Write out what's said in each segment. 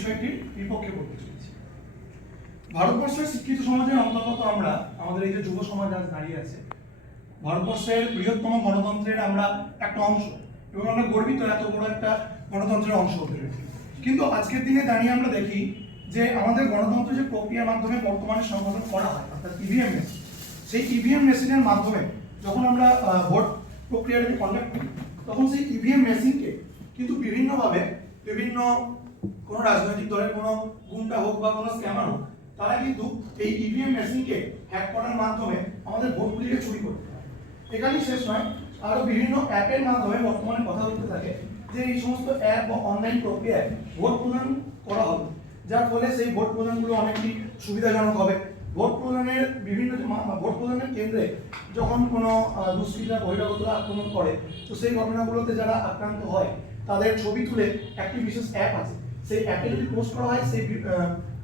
বিষয়টির বিপক্ষে করতে চলেছি। ভারতবর্ষের শিক্ষিত সমাজের অন্তর্গত আমরা, আমাদের এই যে যুব সমাজ আজ দাঁড়িয়ে আছে, ভারতবর্ষের বৃহত্তম গণতন্ত্রের আমরা একটা অংশ, এবং আমরা গর্বিত এত বড় একটা গণতন্ত্রের অংশ হতে পেরেছি। কিন্তু আজকের দিনে দাঁড়িয়ে আমরা দেখি যে আমাদের গণতন্ত্র যে প্রক্রিয়ার মাধ্যমে বর্তমানে সংগঠন করা হয়, অর্থাৎ ইভিএম মেশিন, সেই ইভিএম মেশিনের মাধ্যমে যখন আমরা ভোট প্রক্রিয়াটাকে কন্ডাক্ট করি, তখন সেই ইভিএম মেশিনকে কিন্তু বিভিন্নভাবে বিভিন্ন কোনো রাজনৈতিক দলের কোনো গুন্ডা হোক বা কোনো স্ক্যামার হোক, তারা কিন্তু এই ইভিএম মেশিনকে হ্যাক করার মাধ্যমে আমাদের ভোটগুলিকে চুরি করতে পারে। এখানেই শেষ নয়, আরও বিভিন্ন অ্যাপের মাধ্যমে বর্তমানে কথা বলতে থাকে যে এই সমস্ত অ্যাপ বা অনলাইন প্রক্রিয়ায় ভোট প্রদান করা হবে, যার ফলে সেই ভোট প্রদানগুলো অনেকটি সুবিধাজনক হবে। ভোট প্রদানের বিভিন্ন ভোট প্রদানের কেন্দ্রে যখন কোনো দুষ্কৃতীরা বহিরাগতরা আক্রমণ করে, তো সেই ঘটনাগুলোতে যারা আক্রান্ত হয় তাদের ছবি তুলে একটি বিশেষ অ্যাপ আছে, সেই অ্যাপে যদি পোস্ট করা হয়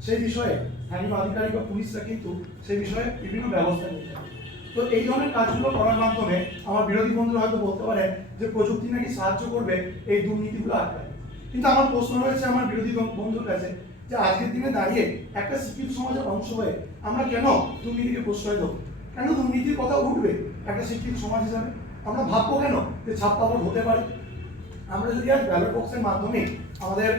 সেই বিষয়ে স্থানীয় আধিকারিক বা পুলিশরা কিন্তু সেই বিষয়ে বিভিন্ন ব্যবস্থা নিতে পারে। তো এই ধরনের কাজগুলো করার মাধ্যমে আমার বিরোধী বন্ধুরা হয়তো বলতে পারেন যে প্রযুক্তি নাকি সাহায্য করবে এই দুর্নীতিগুলো আটকাতে। কিন্তু আমার প্রশ্ন রয়েছে আমার বিরোধী বন্ধুর কাছে যে আজকের দিনে দাঁড়িয়ে একটা শিক্ষিত সমাজের অংশ হয়ে আমরা কেন দুর্নীতিকে প্রশ্রয় দেবো? কেন দুর্নীতির কথা উঠবে একটা শিক্ষিত সমাজ হিসাবে? আমরা ভাববো কেন যে ছাপ্পা ভোট হতে পারে? আমরা যদি আজ ব্যালট বক্সের মাধ্যমে আমাদের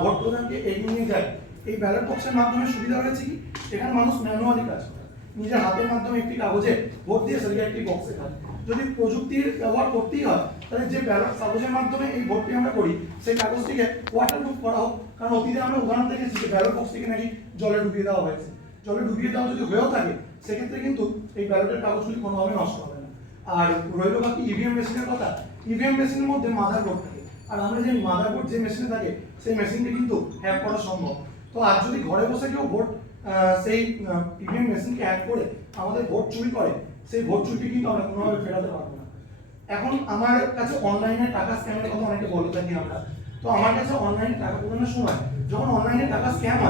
ভোট প্রদানকে এগিয়ে নিয়ে যাই, এই ব্যালট বক্সের মাধ্যমে সুবিধা রয়েছে কি, এখানে মানুষ ম্যানুয়ালি কাজ করে, নিজের হাতের মাধ্যমে একটি কাগজে ভোট দিয়ে সেটাকে একটি বক্সে খায়। যদি প্রযুক্তির ব্যবহার করতেই হয়, তাহলে যে ব্যালট কাগজের মাধ্যমে এই ভোটটি আমরা করি, সেই কাগজটিকে ওয়াটারপ্রুফ করা হোক। কারণ অতীতে আমরা উদাহরণ দেখেছি যে ব্যালট বক্সটিকে নাকি জলে ডুবিয়ে দেওয়া হয়েছে। জলে ডুবিয়ে দেওয়া যদি হয়েও থাকে, সেক্ষেত্রে কিন্তু এই ব্যালটের কাগজগুলি কোনোভাবে নষ্ট হবে না। আর রইল বাকি ইভিএম মেশিনের কথা, ইভিএম মেশিনের মধ্যে মাদারবোর্ড থাকে, আর আমরা যে মাদারবোর্ড যে মেশিনে থাকে সেই মেশিনকে কিন্তু হ্যাক করা সম্ভব। তো আজ যদি ঘরে বসে কেউ ভোট সেই ইভিএম মেশিনকে হ্যাক করে আমাদের ভোট চুরি করে, সেই ভোট চুরিটি কিন্তু আমরা কোনোভাবে ফেরাতে পারবো না। এখন আমার কাছে অনলাইনে টাকা স্ক্যামের কথা অনেকে বলে থাকি আমরা, তো আমার কাছে অনলাইনে টাকা প্রদানের সময় যখন অনলাইনে টাকা স্ক্যাম হয়